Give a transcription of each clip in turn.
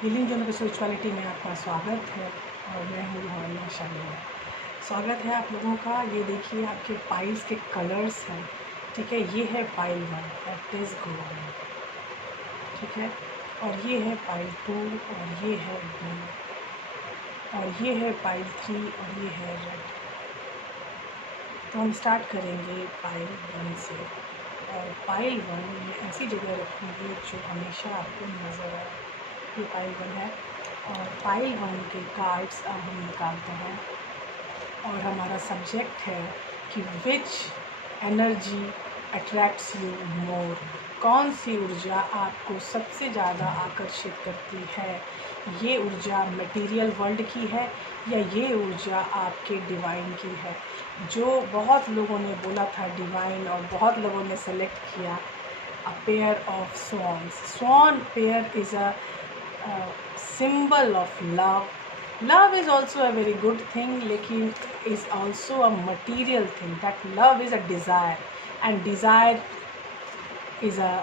Healing zone spirituality में आपका स्वागत है और मैं हूँ भावना शालीन। स्वागत है आप लोगों का। ये देखिए आपके पाइल्स के कलर्स हैं, ठीक है। ये है पाइल 1 दैट इज़ गोल्डन, ठीक है। और ये है पाइल 2 और ये है ब्लू, और ये है पाइल 3 और ये है रेड। तो हम स्टार्ट करेंगे पाइल 1 से। और पाइल 1 मैं ऐसी जगह रखूँगी जो हमेशा आपको नज़र आए। ये पाइल 1 है और पाइल 1 के कार्ड्स अब हम निकालते हैं और हमारा सब्जेक्ट है कि which energy attracts you more. कौन सी ऊर्जा आपको सबसे ज़्यादा आकर्षित करती है? ये ऊर्जा मटेरियल वर्ल्ड की है या ये ऊर्जा आपके डिवाइन की है? जो बहुत लोगों ने बोला था डिवाइन, और बहुत लोगों ने सेलेक्ट किया a pair of swans. Swan pair is a symbol of love. Love is also a very good thing, लेकिन is also a material thing. That love is a desire, and desire is a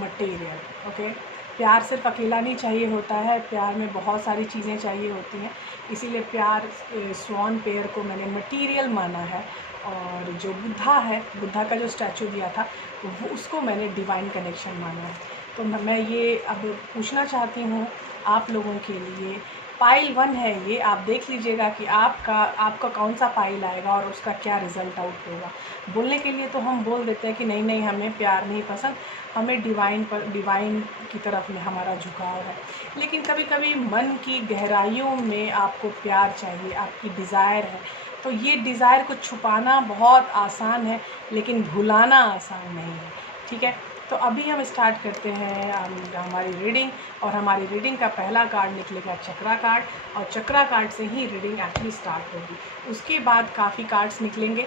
material, okay. प्यार सिर्फ अकेला नहीं चाहिए होता है, प्यार में बहुत सारी चीज़ें चाहिए होती हैं। इसीलिए प्यार स्वान पेयर को मैंने मटेरियल माना है। और जो बुद्धा है, बुद्धा का जो स्टैचू दिया था वो उसको मैंने डिवाइन कनेक्शन माना है। तो मैं ये अब पूछना चाहती हूँ आप लोगों के लिए। पाइल 1 है ये, आप देख लीजिएगा कि आपका कौन सा पाइल आएगा और उसका क्या रिज़ल्ट आउट होगा। बोलने के लिए तो हम बोल देते हैं कि नहीं नहीं हमें प्यार नहीं पसंद, हमें डिवाइन की तरफ में हमारा झुकाव है। लेकिन कभी कभी मन की गहराइयों में आपको प्यार चाहिए, आपकी डिज़ायर है। तो ये डिज़ायर को छुपाना बहुत आसान है, लेकिन भुलाना आसान नहीं है, ठीक है। तो अभी हम स्टार्ट करते हैं हमारी रीडिंग। और हमारी रीडिंग का पहला कार्ड निकलेगा चक्रा कार्ड, और चक्रा कार्ड से ही रीडिंग एक्चुअली स्टार्ट होगी। उसके बाद काफ़ी कार्ड्स निकलेंगे।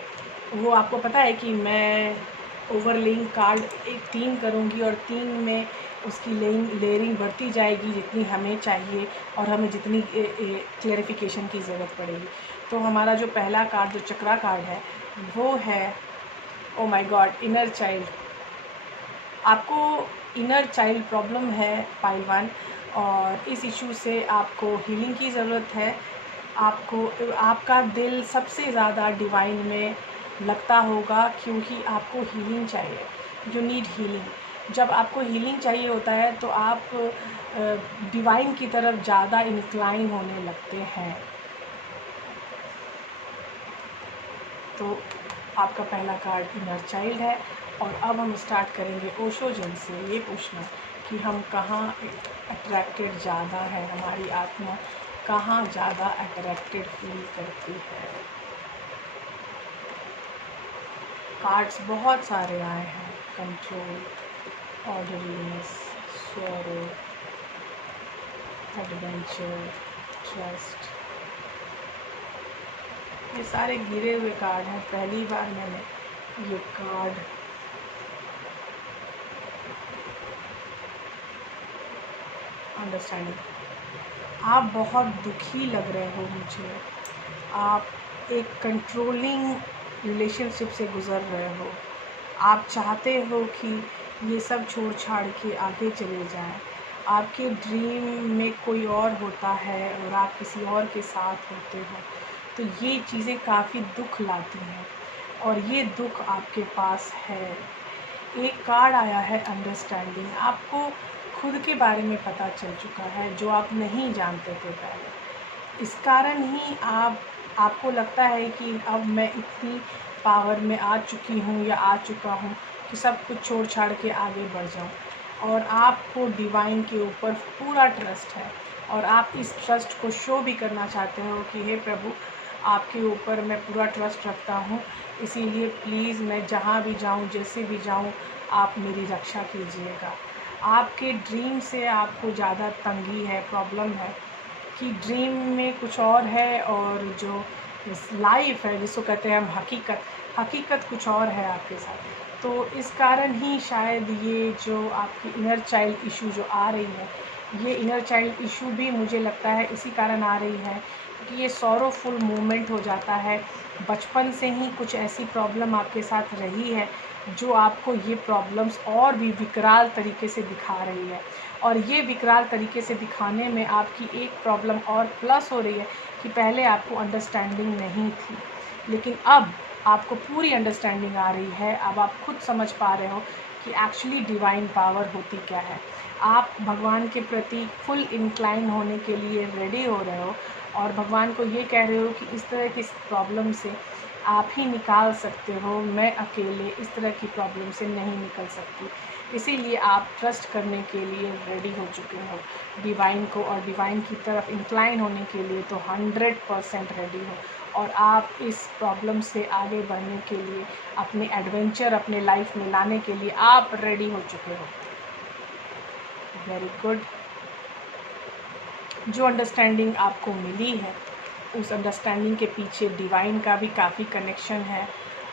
वो आपको पता है कि मैं ओवरलेइंग कार्ड 3 करूँगी और 3 में उसकी लेयरिंग बढ़ती जाएगी जितनी हमें चाहिए और हमें जितनी क्लैरिफिकेशन की ज़रूरत पड़ेगी। तो हमारा जो पहला कार्ड, जो चक्रा कार्ड है, वो है oh my God, inner child. आपको इनर चाइल्ड प्रॉब्लम है पाइल 1, और इस इशू से आपको हीलिंग की ज़रूरत है। आपका दिल सबसे ज़्यादा डिवाइन में लगता होगा, क्योंकि आपको हीलिंग चाहिए। You need healing. जब आपको हीलिंग चाहिए होता है तो आप डिवाइन की तरफ ज़्यादा इंक्लाइन होने लगते हैं। तो आपका पहला कार्ड इनर चाइल्ड है। और अब हम स्टार्ट करेंगे ओशो जन से ये पूछना कि हम कहाँ अट्रैक्टेड ज़्यादा है, हमारी आत्मा कहाँ ज़्यादा अट्रैक्टेड फील करती है। कार्ड्स बहुत सारे आए हैं, control, orderliness, sorrow, adventure, trust. ये सारे गिरे हुए कार्ड हैं। पहली बार मैंने ये कार्ड अंडरस्टैंडिंग। आप बहुत दुखी लग रहे हो मुझे। आप एक कंट्रोलिंग रिलेशनशिप से गुज़र रहे हो। आप चाहते हो कि ये सब छोड़ छाड़ के आगे चले जाएं। आपके ड्रीम में कोई और होता है और आप किसी और के साथ होते हो। तो ये चीज़ें काफ़ी दुख लाती हैं और ये दुख आपके पास है। एक कार्ड आया है अंडरस्टैंडिंग। आपको खुद के बारे में पता चल चुका है जो आप नहीं जानते थे पहले। इस कारण ही आपको लगता है कि अब मैं इतनी पावर में आ चुकी हूँ या आ चुका हूँ कि सब कुछ छोड़ छाड़ के आगे बढ़ जाऊँ। और आपको डिवाइन के ऊपर पूरा ट्रस्ट है और आप इस ट्रस्ट को शो भी करना चाहते हो कि हे प्रभु, आपके ऊपर मैं पूरा ट्रस्ट रखता हूँ, इसीलिए प्लीज़ मैं जहाँ भी जाऊँ, जैसे भी जाऊँ, आप मेरी रक्षा कीजिएगा। आपके ड्रीम से आपको ज़्यादा तंगी है, प्रॉब्लम है कि ड्रीम में कुछ और है और जो लाइफ है, जिसको कहते हैं हम हकीकत कुछ और है आपके साथ। तो इस कारण ही शायद ये जो आपकी इनर चाइल्ड इशू जो आ रही है, ये इनर चाइल्ड इशू भी मुझे लगता है इसी कारण आ रही है क्योंकि ये सॉरोफुल मोमेंट हो जाता है। बचपन से ही कुछ ऐसी प्रॉब्लम आपके साथ रही है जो आपको ये प्रॉब्लम्स और भी विकराल तरीके से दिखा रही है, और ये विकराल तरीके से दिखाने में आपकी एक प्रॉब्लम और प्लस हो रही है कि पहले आपको अंडरस्टैंडिंग नहीं थी, लेकिन अब आपको पूरी अंडरस्टैंडिंग आ रही है। अब आप खुद समझ पा रहे हो कि एक्चुअली डिवाइन पावर होती क्या है। आप भगवान के प्रति फुल इंक्लाइन होने के लिए रेडी हो रहे हो, और भगवान को ये कह रहे हो कि इस तरह की प्रॉब्लम से आप ही निकाल सकते हो, मैं अकेले इस तरह की प्रॉब्लम से नहीं निकल सकती। इसीलिए आप ट्रस्ट करने के लिए रेडी हो चुके हो डिवाइन को, और डिवाइन की तरफ इंक्लाइन होने के लिए तो 100% रेडी हो, और आप इस प्रॉब्लम से आगे बढ़ने के लिए, अपने एडवेंचर अपने लाइफ में लाने के लिए आप रेडी हो चुके हो। Very good. जो अंडरस्टैंडिंग आपको मिली है, उस अंडरस्टैंडिंग के पीछे डिवाइन का भी काफ़ी कनेक्शन है,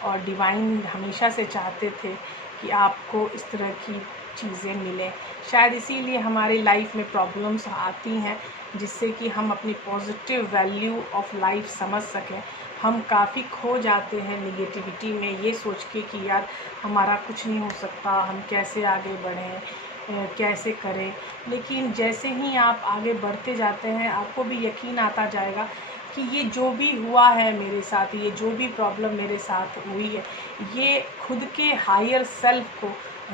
और डिवाइन हमेशा से चाहते थे कि आपको इस तरह की चीज़ें मिलें। शायद इसीलिए हमारी लाइफ में प्रॉब्लम्स आती हैं, जिससे कि हम अपनी पॉजिटिव वैल्यू ऑफ लाइफ समझ सकें। हम काफ़ी खो जाते हैं निगेटिविटी में, ये सोच के कि यार हमारा कुछ नहीं हो सकता, हम कैसे आगे बढ़ें, कैसे करें। लेकिन जैसे ही आप आगे बढ़ते जाते हैं, आपको भी यकीन आता जाएगा कि ये जो भी हुआ है मेरे साथ, ये जो भी प्रॉब्लम मेरे साथ हुई है, ये खुद के हायर सेल्फ को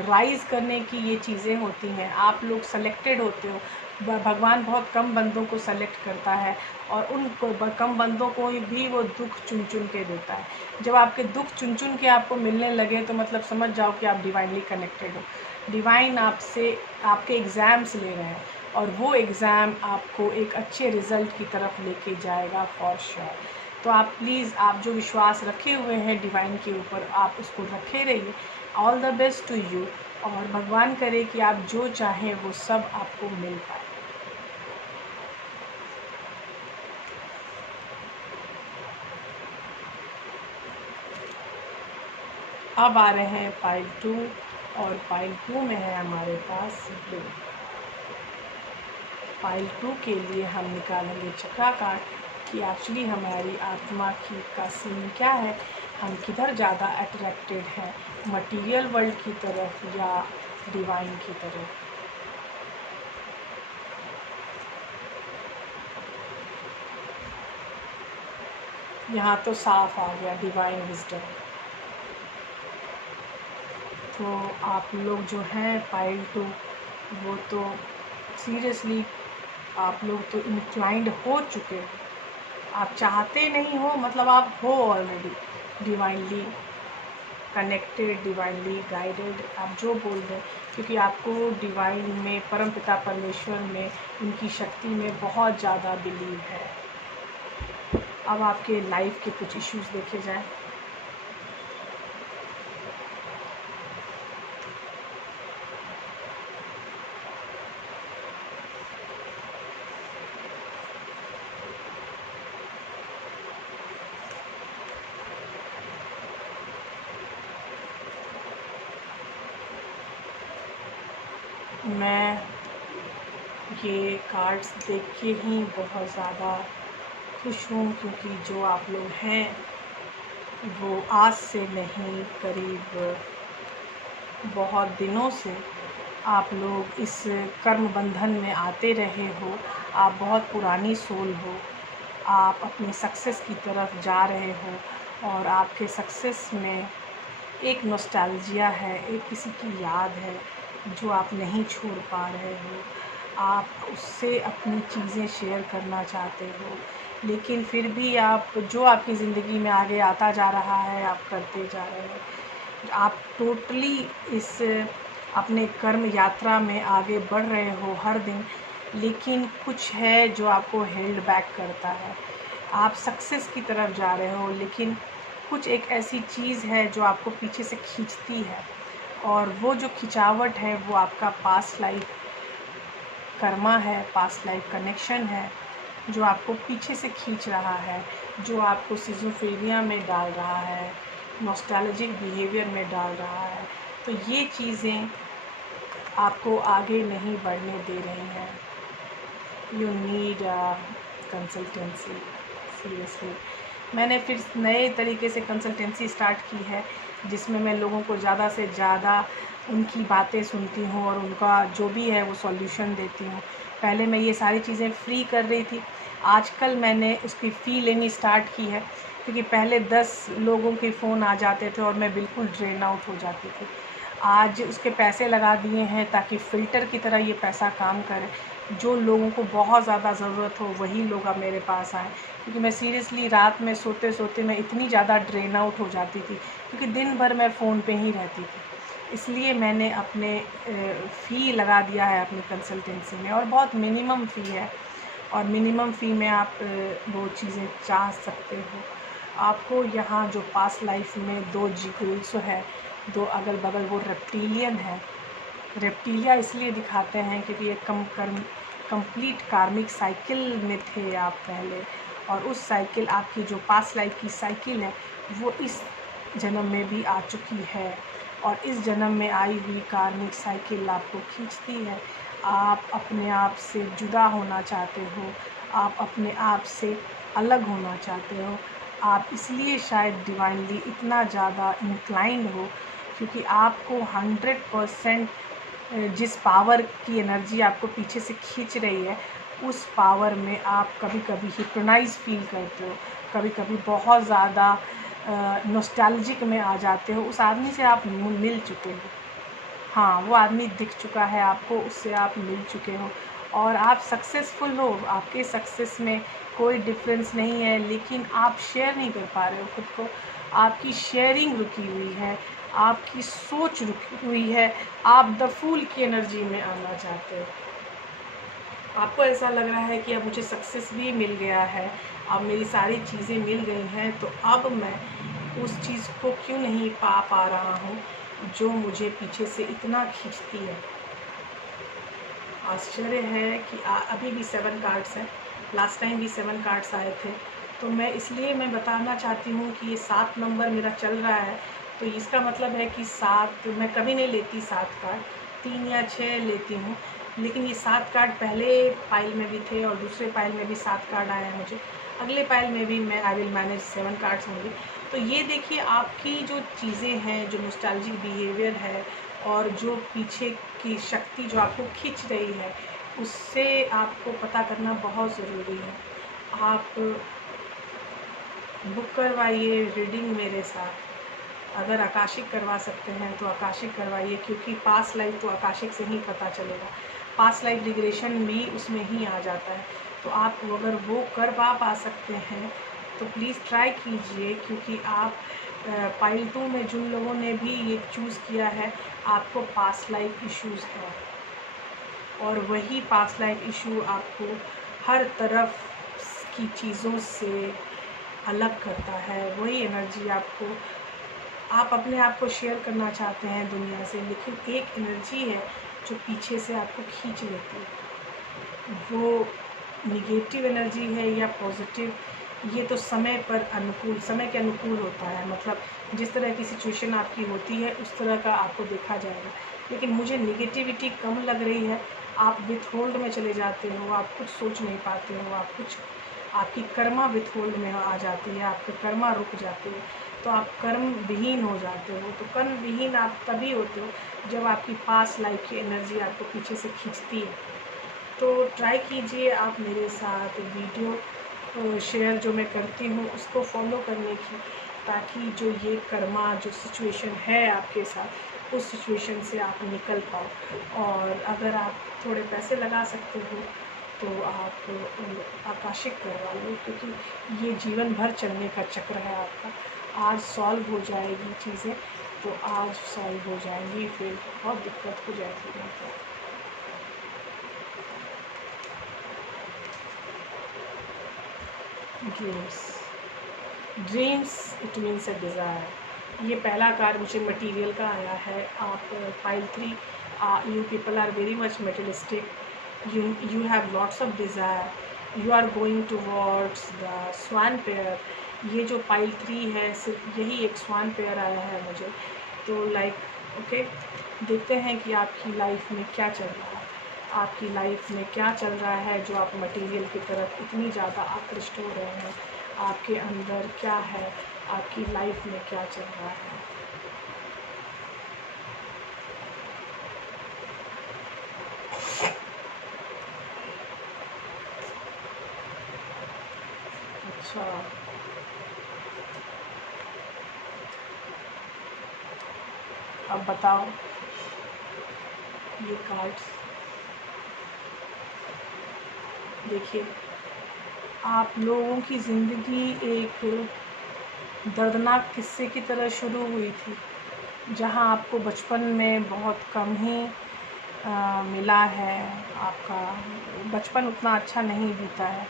राइज़ करने की ये चीज़ें होती हैं। आप लोग सेलेक्टेड होते हो। भगवान बहुत कम बंदों को सेलेक्ट करता है, और उन कम बंदों को भी वो दुख चुन चुन के देता है। जब आपके दुख चुन चुन के आपको मिलने लगे, तो मतलब समझ जाओ कि आप डिवाइनली कनेक्टेड हो। डिवाइन आपसे आपके एग्ज़ाम्स ले रहे हैं, और वो एग्ज़ाम आपको एक अच्छे रिज़ल्ट की तरफ लेके जाएगा फॉर श्योर। तो आप प्लीज़, आप जो विश्वास रखे हुए हैं डिवाइन के ऊपर, आप उसको रखे रहिए। All the best to you, और भगवान करे कि आप जो चाहें वो सब आपको मिल पाए। अब आ रहे हैं पाइल 2, और पाइल 2 में है हमारे पास ब्लू। पाइल 2 के लिए हम निकालेंगे चक्रा कार्ड कि एक्चुअली हमारी आत्मा की का सीन क्या है, हम किधर ज़्यादा अट्रैक्टेड हैं, मटेरियल वर्ल्ड की तरफ या डिवाइन की तरफ। यहाँ तो साफ आ गया डिवाइन विजडम। तो आप लोग जो हैं पाइल 2, वो तो सीरियसली आप लोग तो इंक्लाइंड हो चुके हो। आप चाहते नहीं हो, मतलब आप हो already divinely connected, divinely guided, आप जो बोल रहे हैं, क्योंकि आपको डिवाइन में, परमपिता परमेश्वर में, उनकी शक्ति में बहुत ज़्यादा बिलीव है। अब आपके लाइफ के कुछ इश्यूज देखे जाएं। मैं ये कार्ड्स देख के ही बहुत ज़्यादा खुश हूँ, क्योंकि जो आप लोग हैं वो आज से नहीं, करीब बहुत दिनों से आप लोग इस कर्म बंधन में आते रहे हो। आप बहुत पुरानी सोल हो, आप अपनी सक्सेस की तरफ जा रहे हो, और आपके सक्सेस में एक नॉस्टैल्जिया है, एक किसी की याद है जो आप नहीं छोड़ पा रहे हो। आप उससे अपनी चीज़ें शेयर करना चाहते हो, लेकिन फिर भी आप जो आपकी ज़िंदगी में आगे आता जा रहा है, आप करते जा रहे हो। आप टोटली इस अपने कर्म यात्रा में आगे बढ़ रहे हो हर दिन, लेकिन कुछ है जो आपको हेल्ड बैक करता है। आप सक्सेस की तरफ जा रहे हो, लेकिन कुछ एक ऐसी चीज़ है जो आपको पीछे से खींचती है, और वो जो खिंचावट है वो आपका पास्ट लाइफ कर्मा है, पास्ट लाइफ कनेक्शन है, जो आपको पीछे से खींच रहा है, जो आपको सिज़ोफ्रेनिया में डाल रहा है, नॉस्टैल्जिक बिहेवियर में डाल रहा है। तो ये चीज़ें आपको आगे नहीं बढ़ने दे रही हैं। You need consultancy. सीरियसली। मैंने फिर नए तरीके से कंसल्टेंसी स्टार्ट की है, जिसमें मैं लोगों को ज़्यादा से ज़्यादा उनकी बातें सुनती हूँ और उनका जो भी है वो सॉल्यूशन देती हूँ। पहले मैं ये सारी चीज़ें फ्री कर रही थी, आजकल मैंने उसकी फ़ी लेनी स्टार्ट की है, क्योंकि पहले 10 लोगों के फ़ोन आ जाते थे और मैं बिल्कुल ड्रेन आउट हो जाती थी। आज उसके पैसे लगा दिए हैं ताकि फ़िल्टर की तरह ये पैसा काम करे। जो लोगों को बहुत ज़्यादा ज़रूरत हो वही लोग अब मेरे पास आएँ, क्योंकि मैं सीरियसली रात में सोते-सोते मैं इतनी ज़्यादा ड्रेन आउट हो जाती थी, क्योंकि दिन भर मैं फ़ोन पे ही रहती थी। इसलिए मैंने अपने फ़ी लगा दिया है अपनी कंसल्टेंसी में, और बहुत मिनिमम फ़ी है, और मिनिमम फ़ी में आप वो चीज़ें चाह सकते हो। आपको यहाँ जो पास्ट लाइफ में 2 जिगुल्सो है, 2 अगल-बगल वो रेप्टिलियन है। रेप्टिलिया इसलिए दिखाते हैं क्योंकि ये कंप्लीट कार्मिक साइकिल में थे आप पहले, और उस साइकिल आपकी जो पास्ट लाइफ की साइकिल है वो इस जन्म में भी आ चुकी है, और इस जन्म में आई हुई कार्मिक साइकिल आपको खींचती है। आप अपने आप से जुदा होना चाहते हो, आप अपने आप से अलग होना चाहते हो, आप इसलिए शायद डिवाइनली इतना ज़्यादा इंक्लाइंड हो, क्योंकि आपको 100% जिस पावर की एनर्जी आपको पीछे से खींच रही है, उस पावर में आप कभी-कभी हिप्नोटाइज़ फ़ील करते हो, कभी-कभी बहुत ज़्यादा नॉस्टैल्जिक में आ जाते हो। उस आदमी से आप मिल चुके हो, हाँ, वो आदमी दिख चुका है आपको, उससे आप मिल चुके हो और आप सक्सेसफुल हो, आपके सक्सेस में कोई डिफरेंस नहीं है, लेकिन आप शेयर नहीं कर पा रहे हो खुद को। आपकी शेयरिंग रुकी हुई है, आपकी सोच रुकी हुई है, आप द फूल की एनर्जी में आना चाहते हो। आपको ऐसा लग रहा है कि अब मुझे सक्सेस भी मिल गया है, अब मेरी सारी चीज़ें मिल गई हैं, तो अब मैं उस चीज़ को क्यों नहीं पा रहा हूँ जो मुझे पीछे से इतना खींचती है। आश्चर्य है कि अभी भी 7 कार्ड्स हैं, लास्ट टाइम भी 7 कार्ड्स आए थे, तो मैं बताना चाहती हूँ कि ये 7 नंबर मेरा चल रहा है, तो इसका मतलब है कि 7 मैं कभी नहीं लेती 7 कार्ड, 3 या 6 लेती हूँ, लेकिन ये 7 कार्ड पहले पाइल में भी थे और दूसरे पाइल में भी 7 कार्ड आए हैं मुझे, अगले पाइल में भी मैं आई विल मैनेज 7 कार्ड्स होंगे। तो ये देखिए आपकी जो चीज़ें हैं, जो नॉस्टैल्जिक बिहेवियर है और जो पीछे की शक्ति जो आपको खींच रही है, उससे आपको पता करना बहुत ज़रूरी है। आप बुक करवाइए रीडिंग मेरे साथ, अगर आकाशिक करवा सकते हैं तो आकाशिक करवाइए, क्योंकि पास्ट लाइफ तो आकाशिक से ही पता चलेगा, पास्ट लाइफ रिग्रेशन भी उसमें ही आ जाता है। तो आप अगर वो पा सकते हैं तो प्लीज़ ट्राई कीजिए, क्योंकि आप पाइल 2 में जिन लोगों ने भी ये चूज़ किया है, आपको पास्ट लाइफ इश्यूज़ है, और वही पास्ट लाइफ इशू आपको हर तरफ की चीज़ों से अलग करता है। वही एनर्जी आपको, आप अपने आप को शेयर करना चाहते हैं दुनिया से, लेकिन एक एनर्जी है जो पीछे से आपको खींच लेती है। वो निगेटिव एनर्जी है या पॉजिटिव, ये तो समय के अनुकूल होता है। मतलब जिस तरह की सिचुएशन आपकी होती है उस तरह का आपको देखा जाएगा। लेकिन मुझे निगेटिविटी कम लग रही है, आप विथहोल्ड में चले जाते हो, आप कुछ सोच नहीं पाते हो, आपकी कर्मा विथहोल्ड में आ जाती है, आपके कर्मा रुक जाते हैं, तो आप कर्म विहीन हो जाते हो। तो कर्म विहीन आप तभी होते हो जब आपकी पास्ट लाइफ की एनर्जी आपको पीछे से खींचती है। तो ट्राई कीजिए आप मेरे साथ वीडियो शेयर जो मैं करती हूँ उसको फॉलो करने की, ताकि जो ये कर्मा जो सिचुएशन है आपके साथ, उस सिचुएशन से आप निकल पाओ। और अगर आप थोड़े पैसे लगा सकते हो तो आप आकाशिक करवा लो, क्योंकि ये जीवन भर चलने का चक्र है आपका। आज सॉल्व हो जाएगी चीज़ें, तो आज सॉल्व हो जाएंगी, फिर बहुत दिक्कत हो जाएगी मतलब। Dreams it means a desire. ये पहला कार्ड मुझे मटेरियल का आया है। आप pile 3, you people are very much materialistic, you have lots of desire, you are going towards the swan pair। ये जो पाइल 3 है, सिर्फ यही एक स्वान पेयर आया है मुझे। तो ओके, देखते हैं कि आपकी लाइफ में क्या चल रहा है, आपकी लाइफ में क्या चल रहा है जो आप मटेरियल की तरफ इतनी ज़्यादा आकृष्ट हो रहे हैं। आपके अंदर क्या है, आपकी लाइफ में क्या चल रहा है। अच्छा, अब बताओ ये कार्ड्स देखिए, आप लोगों की ज़िंदगी एक दर्दनाक किस्से की तरह शुरू हुई थी, जहां आपको बचपन में बहुत कम ही मिला है। आपका बचपन उतना अच्छा नहीं बीता है।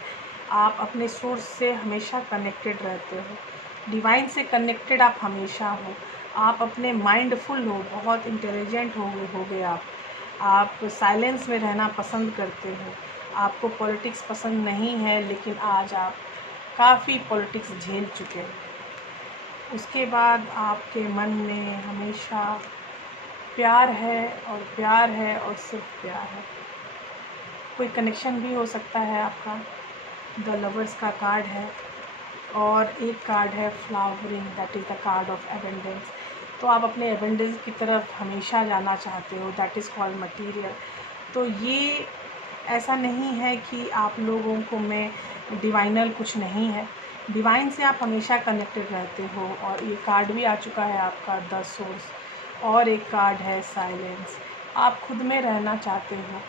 आप अपने सोर्स से हमेशा कनेक्टेड रहते हो, डिवाइन से कनेक्टेड आप हमेशा हो। आप अपने माइंडफुल हो, बहुत इंटेलिजेंट हो गए आप साइलेंस में रहना पसंद करते हो। आपको पॉलिटिक्स पसंद नहीं है, लेकिन आज आप काफ़ी पॉलिटिक्स झेल चुके हैं। उसके बाद आपके मन में हमेशा प्यार है, और प्यार है और सिर्फ प्यार है। कोई कनेक्शन भी हो सकता है आपका। द लवर्स का कार्ड है, और एक कार्ड है flowering, that is the card of abundance. तो आप अपने एबेंडेंस की तरफ हमेशा जाना चाहते हो, दैट इज़ कॉल्ड मटीरियल। तो ये ऐसा नहीं है कि आप लोगों को में डिवाइनल कुछ नहीं है, डिवाइन से आप हमेशा कनेक्टेड रहते हो। और ये कार्ड भी आ चुका है आपका द सोर्स, और एक कार्ड है साइलेंस। आप खुद में रहना चाहते हो।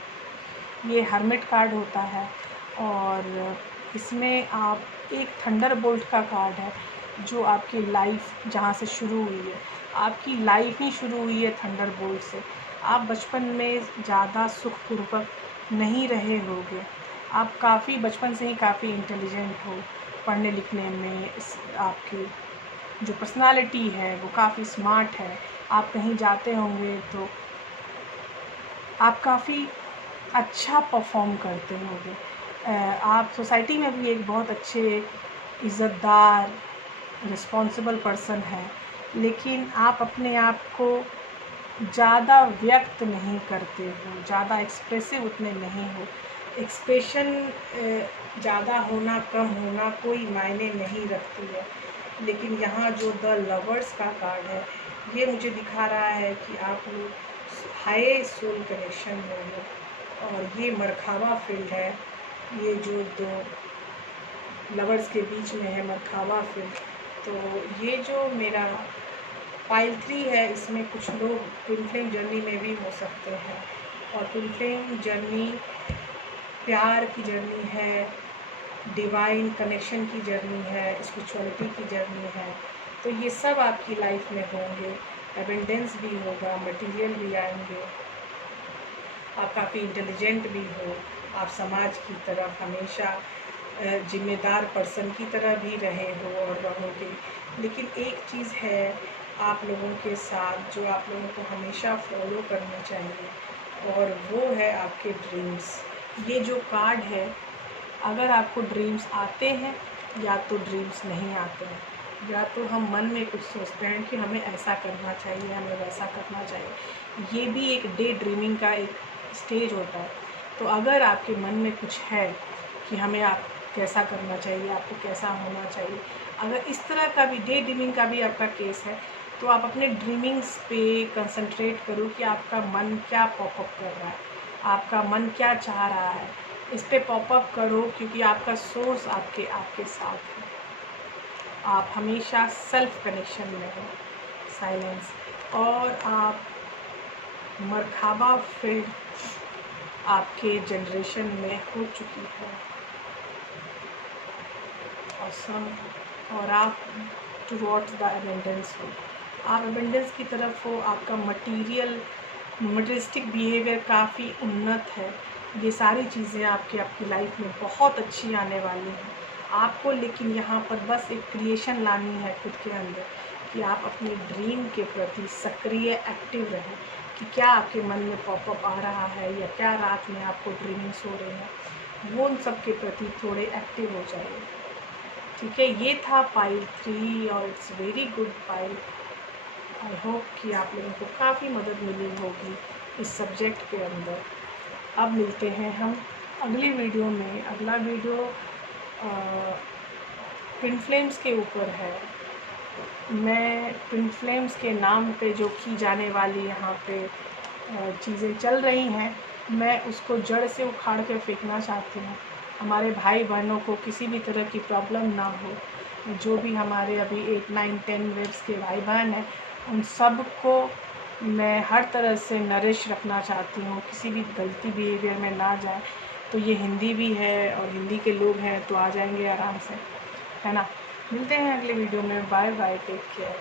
ये हर्मिट कार्ड होता है, और इसमें आप एक थंडर बोल्ट का कार्ड है, जो आपकी लाइफ जहाँ से शुरू हुई है, आपकी लाइफ ही शुरू हुई है थंडर बोल्ट से। आप बचपन में ज़्यादा सुखपूर्वक नहीं रहे होगे। आप काफ़ी बचपन से ही काफ़ी इंटेलिजेंट हो, पढ़ने लिखने में आपकी जो पर्सनालिटी है वो काफ़ी स्मार्ट है। आप कहीं जाते होंगे तो आप काफ़ी अच्छा परफॉर्म करते होंगे। आप सोसाइटी में भी एक बहुत अच्छे इज़्ज़तदार रिस्पॉन्सिबल पर्सन हैं, लेकिन आप अपने आप को ज़्यादा व्यक्त नहीं करते हो, ज़्यादा एक्सप्रेसिव उतने नहीं हो। एक्सप्रेशन ज़्यादा होना कम होना कोई मायने नहीं रखती है। लेकिन यहाँ जो द लवर्स का कार्ड है, ये मुझे दिखा रहा है कि आप लोग हाई सोल कनेक्शन में हो, और ये मरखावा फील्ड है। ये जो दो लवर्स के बीच में है मरखावा फील्ड। तो ये जो मेरा पाइल 3 है, इसमें कुछ लोग ट्विन फ्लेम जर्नी में भी हो सकते हैं। और ट्विन फ्लेम जर्नी प्यार की जर्नी है, डिवाइन कनेक्शन की जर्नी है, स्पिरिचुअलिटी की जर्नी है। तो ये सब आपकी लाइफ में होंगे। एबेंडेंस भी होगा, मटेरियल भी आएंगे। आप काफ़ी इंटेलिजेंट भी हो। आप समाज की तरफ हमेशा जिम्मेदार पर्सन की तरह भी रहे हो और रहोगे। लेकिन एक चीज़ है आप लोगों के साथ, जो आप लोगों को हमेशा फॉलो करना चाहिए, और वो है आपके ड्रीम्स। ये जो कार्ड है, अगर आपको ड्रीम्स आते हैं या तो ड्रीम्स नहीं आते हैं, या तो हम मन में कुछ सोचते हैं कि हमें ऐसा करना चाहिए, हमें वैसा करना चाहिए। ये भी एक डे ड्रीमिंग का एक स्टेज होता है। तो अगर आपके मन में कुछ है कि हमें आप कैसा करना चाहिए, आपको कैसा होना चाहिए, अगर इस तरह का भी डे ड्रीमिंग का भी आपका केस है, तो आप अपने ड्रीमिंग्स पे कंसंट्रेट करो कि आपका मन क्या पॉपअप कर रहा है, आपका मन क्या चाह रहा है। इस पे पॉपअप करो, क्योंकि आपका सोर्स आपके साथ है। आप हमेशा सेल्फ कनेक्शन में हो, साइलेंस। और आप मरखाबा फील्ड आपके जनरेशन में हो चुकी है, ऑसम। और आप टुवर्ड्स द एबेंडेंस हो, आप एबेंडेंस की तरफ हो। आपका मटेरियलिस्टिक बिहेवियर काफ़ी उन्नत है। ये सारी चीज़ें आपकी लाइफ में बहुत अच्छी आने वाली हैं आपको। लेकिन यहाँ पर बस एक क्रिएशन लानी है खुद के अंदर, कि आप अपने ड्रीम के प्रति सक्रिय एक्टिव रहें, कि क्या आपके मन में पॉपअप आ रहा है, या क्या रात में आपको ड्रीमिंग्स हो रही हैं, वो उन सब के प्रति थोड़े एक्टिव हो जाइए। ठीक है, ये था पाइल 3, और it's very good pile. I hope कि आप लोगों को काफ़ी मदद मिली होगी इस सब्जेक्ट के अंदर। अब मिलते हैं हम अगली वीडियो में। अगला वीडियो ट्विन फ्लेम्स के ऊपर है। मैं ट्विन फ्लेम्स के नाम पे जो की जाने वाली यहाँ पे चीज़ें चल रही हैं, मैं उसको जड़ से उखाड़ के फेंकना चाहती हूँ। हमारे भाई बहनों को किसी भी तरह की प्रॉब्लम ना हो। जो भी हमारे अभी 8, 9, 10 ईयर्स के भाई बहन हैं, उन सब को मैं हर तरह से नरिश रखना चाहती हूँ, किसी भी गलती बिहेवियर में ना जाए। तो ये हिंदी भी है और हिंदी के लोग हैं तो आ जाएंगे आराम से, है ना। मिलते हैं अगले वीडियो में। Bye bye, take care.